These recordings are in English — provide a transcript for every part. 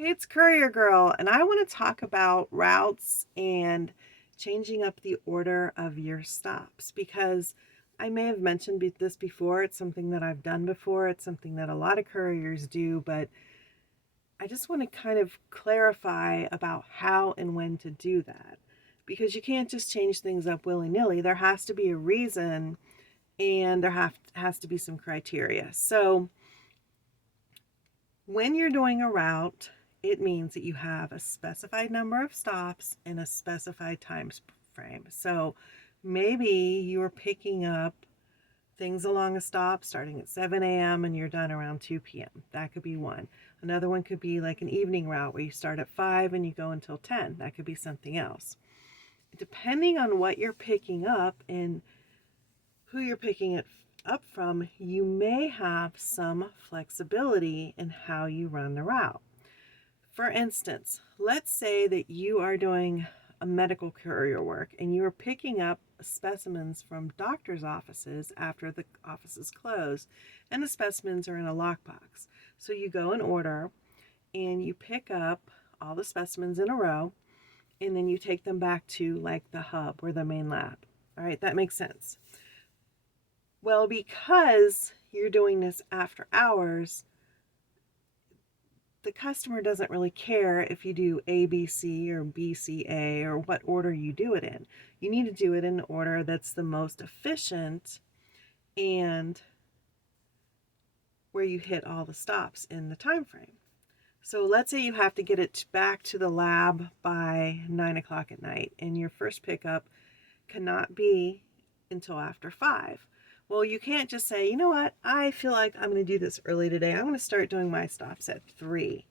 Hey, it's Courier Girl, and I want to talk about routes and changing up the order of your stops because I may have mentioned this before. It's something that I've done before. It's something that a lot of couriers do, but I just want to kind of clarify about how and when to do that because you can't just change things up willy-nilly. There has to be a reason and has to be some criteria. So, when you're doing a route, it means that you have a specified number of stops in a specified time frame. So maybe you are picking up things along a stop starting at 7 a.m. and you're done around 2 p.m. That could be one. Another one could be like an evening route where you start at 5 and you go until 10. That could be something else. Depending on what you're picking up and who you're picking it up from, you may have some flexibility in how you run the route. For instance, let's say that you are doing a medical courier work and you are picking up specimens from doctor's offices after the offices close, and the specimens are in a lockbox. So you go and order and you pick up all the specimens in a row, and then you take them back to like the hub or the main lab. All right, that makes sense. Well, because you're doing this after hours, the customer doesn't really care if you do ABC or BCA or what order you do it in. You need to do it in an order that's the most efficient and where you hit all the stops in the time frame. So let's say you have to get it back to the lab by 9 o'clock at night, and your first pickup cannot be until after 5. Well, you can't just say, you know what, I feel like I'm going to do this early today. I'm going to start doing my stops at 3.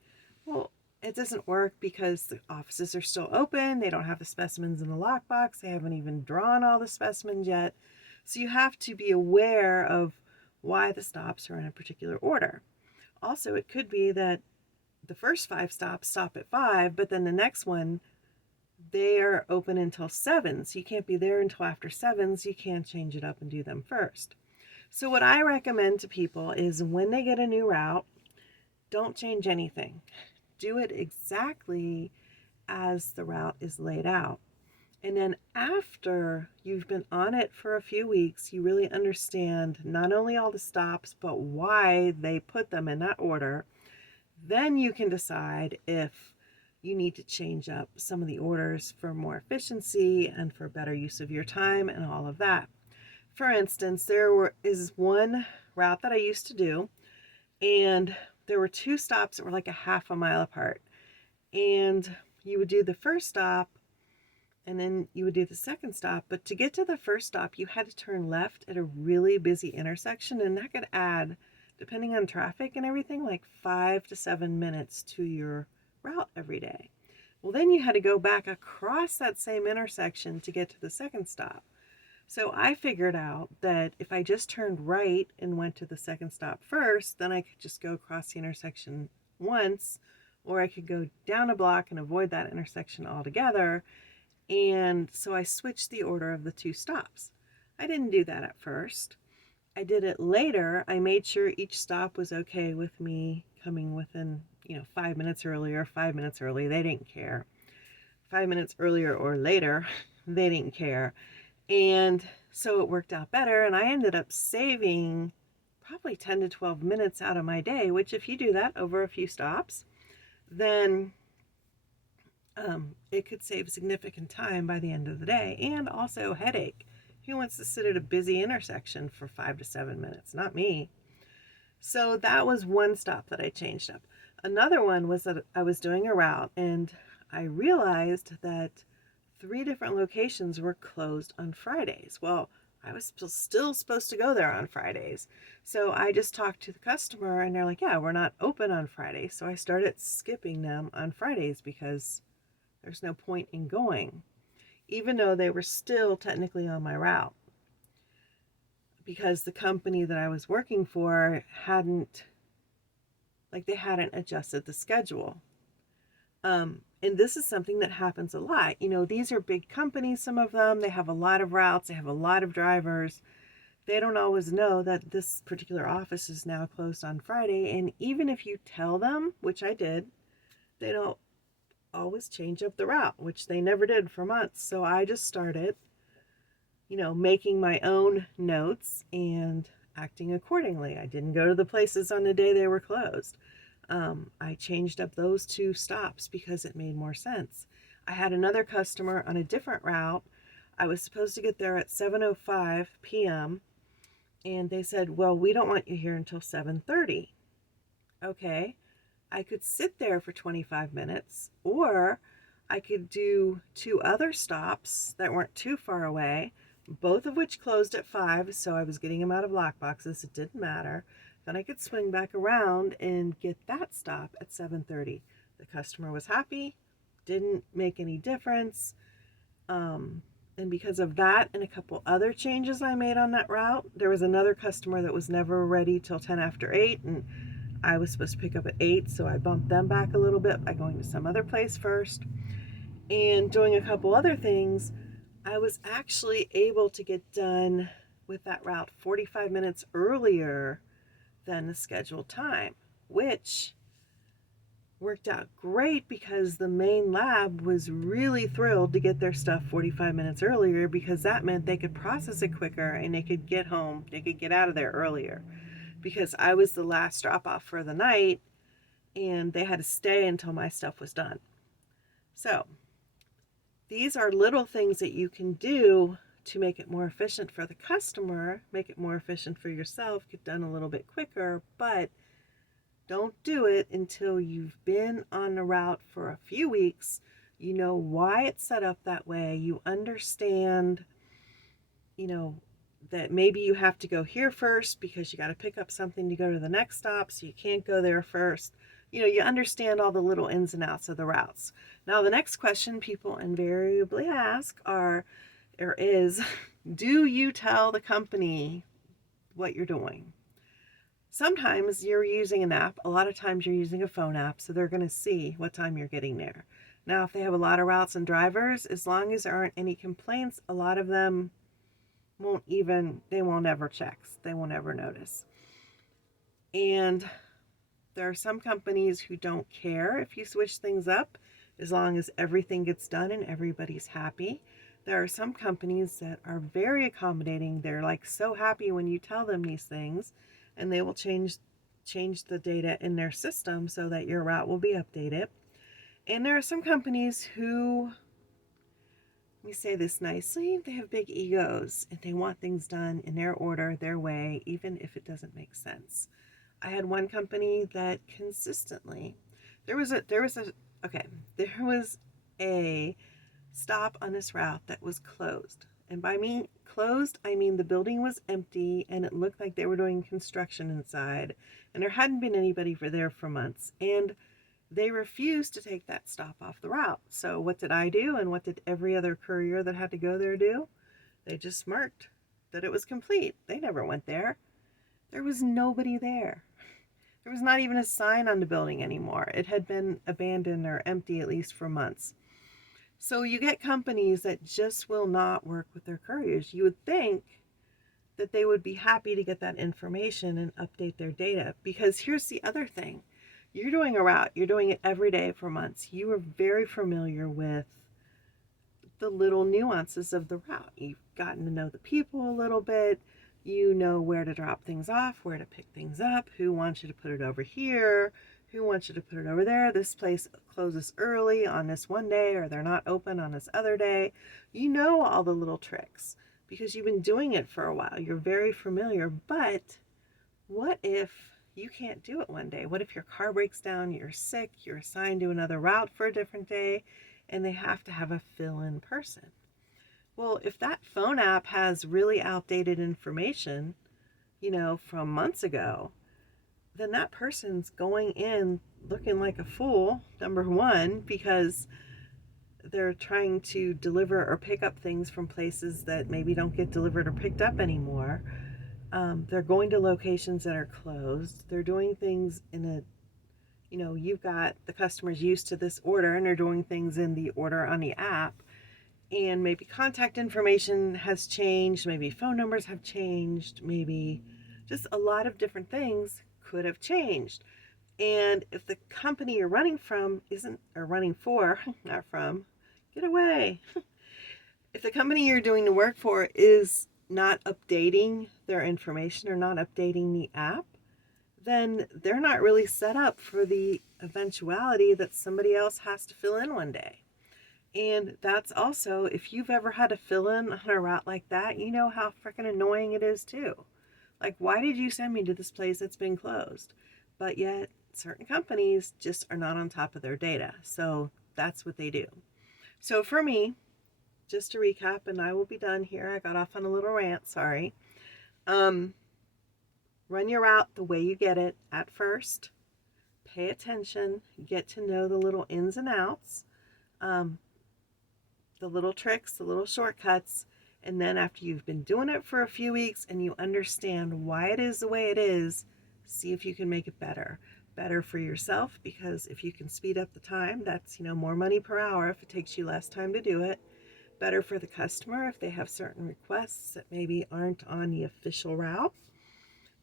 Well, it doesn't work because the offices are still open. They don't have the specimens in the lockbox. They haven't even drawn all the specimens yet. So you have to be aware of why the stops are in a particular order. Also, it could be that the first 5 stops stop at 5, but then the next one, they are open until 7. So you can't be there until after 7. So you can't change it up and do them first. So what I recommend to people is when they get a new route, don't change anything. Do it exactly as the route is laid out. And then after you've been on it for a few weeks, you really understand not only all the stops, but why they put them in that order. Then you can decide if you need to change up some of the orders for more efficiency and for better use of your time and all of that. For instance, is one route that I used to do, and there were 2 stops that were like a half a mile apart. And you would do the first stop and then you would do the second stop. But to get to the first stop, you had to turn left at a really busy intersection, and that could add, depending on traffic and everything, like 5 to 7 minutes to your route every day. Well, then you had to go back across that same intersection to get to the second stop. So I figured out that if I just turned right and went to the second stop first, then I could just go across the intersection once, or I could go down a block and avoid that intersection altogether. And so I switched the order of the 2 stops. I didn't do that at first. I did it later. I made sure each stop was okay with me coming within, 5 minutes earlier, 5 minutes early. They didn't care. 5 minutes earlier or later, they didn't care. And so it worked out better, and I ended up saving probably 10 to 12 minutes out of my day, which if you do that over a few stops, then it could save significant time by the end of the day, and also headache. Who wants to sit at a busy intersection for 5 to 7 minutes? Not me. So that was one stop that I changed up. Another one was that I was doing a route, and I realized that 3 different locations were closed on Fridays. Well, I was still supposed to go there on Fridays. So I just talked to the customer, and they're like, yeah, we're not open on Fridays. So I started skipping them on Fridays because there's no point in going, even though they were still technically on my route, because the company that I was working for they hadn't adjusted the schedule. And this is something that happens a lot. These are big companies, some of them, they have a lot of routes, they have a lot of drivers. They don't always know that this particular office is now closed on Friday. And even if you tell them, which I did, they don't always change up the route, which they never did for months. So I just started, making my own notes and acting accordingly. I didn't go to the places on the day they were closed. I changed up those two stops because it made more sense. I had another customer on a different route. I was supposed to get there at 7:05 p.m. and they said, "Well, we don't want you here until 7:30." Okay. I could sit there for 25 minutes, or I could do two other stops that weren't too far away, both of which closed at 5, so I was getting them out of lock boxes. It didn't matter. Then I could swing back around and get that stop at 7:30. The customer was happy, didn't make any difference. And because of that and a couple other changes I made on that route, there was another customer that was never ready till 10 after 8, and I was supposed to pick up at 8, so I bumped them back a little bit by going to some other place first. And doing a couple other things, I was actually able to get done with that route 45 minutes earlier than the scheduled time, which worked out great because the main lab was really thrilled to get their stuff 45 minutes earlier, because that meant they could process it quicker and they could get home, they could get out of there earlier, because I was the last drop off for the night and they had to stay until my stuff was done. So these are little things that you can do to make it more efficient for the customer, make it more efficient for yourself, get done a little bit quicker, but don't do it until you've been on the route for a few weeks. You know why it's set up that way. You understand, that maybe you have to go here first because you got to pick up something to go to the next stop, so you can't go there first. You understand all the little ins and outs of the routes. Now, the next question people invariably ask is, do you tell the company what you're doing? Sometimes you're using an app. A lot of times you're using a phone app, so they're going to see what time you're getting there. Now, if they have a lot of routes and drivers, as long as there aren't any complaints, a lot of them they won't ever check. They won't ever notice. And there are some companies who don't care if you switch things up, as long as everything gets done and everybody's happy. There are some companies that are very accommodating. They're like so happy when you tell them these things, and they will change the data in their system so that your route will be updated. And there are some companies who, let me say this nicely, they have big egos and they want things done in their order, their way, even if it doesn't make sense. I had one company that consistently, there was a stop on this route that was closed. And by closed, I mean the building was empty and it looked like they were doing construction inside, and there hadn't been anybody there for months. And they refused to take that stop off the route. So what did I do, and what did every other courier that had to go there do? They just marked that it was complete. They never went there. There was nobody there. There was not even a sign on the building anymore. It had been abandoned or empty, at least for months. So you get companies that just will not work with their couriers. You would think that they would be happy to get that information and update their data, because here's the other thing. You're doing a route, you're doing it every day for months. You are very familiar with the little nuances of the route. You've gotten to know the people a little bit. You know where to drop things off, where to pick things up, who wants you to put it over here, who wants you to put it over there. This place closes early on this one day, or they're not open on this other day. You know all the little tricks because you've been doing it for a while. You're very familiar. But what if you can't do it one day? What if your car breaks down, you're sick, you're assigned to another route for a different day, and they have to have a fill-in person? Well, if that phone app has really outdated information, from months ago, then that person's going in looking like a fool, number one, because they're trying to deliver or pick up things from places that maybe don't get delivered or picked up anymore. They're going to locations that are closed. They're doing things you've got the customers used to this order, and they're doing things in the order on the app. And maybe contact information has changed, maybe phone numbers have changed, maybe just a lot of different things could have changed. And if the company you're running from isn't, or running for, not from, get away. If the company you're doing the work for is not updating their information or not updating the app, then they're not really set up for the eventuality that somebody else has to fill in one day. And that's also, if you've ever had to fill in on a route like that, you know how freaking annoying it is too. Like, why did you send me to this place that's been closed? But yet, certain companies just are not on top of their data. So that's what they do. So for me, just to recap, and I will be done here. I got off on a little rant, sorry. Um, Run your route the way you get it at first. Pay attention, get to know the little ins and outs, um, the little tricks, the little shortcuts. And then after you've been doing it for a few weeks and you understand why it is the way it is, see if you can make it better. Better for yourself, because if you can speed up the time, that's, more money per hour if it takes you less time to do it. Better for the customer if they have certain requests that maybe aren't on the official route.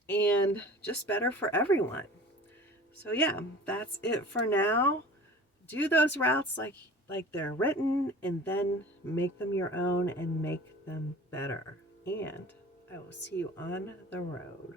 And just better for everyone. So yeah, that's it for now. Do those routes like they're written, and then make them your own and make them better. And I will see you on the road.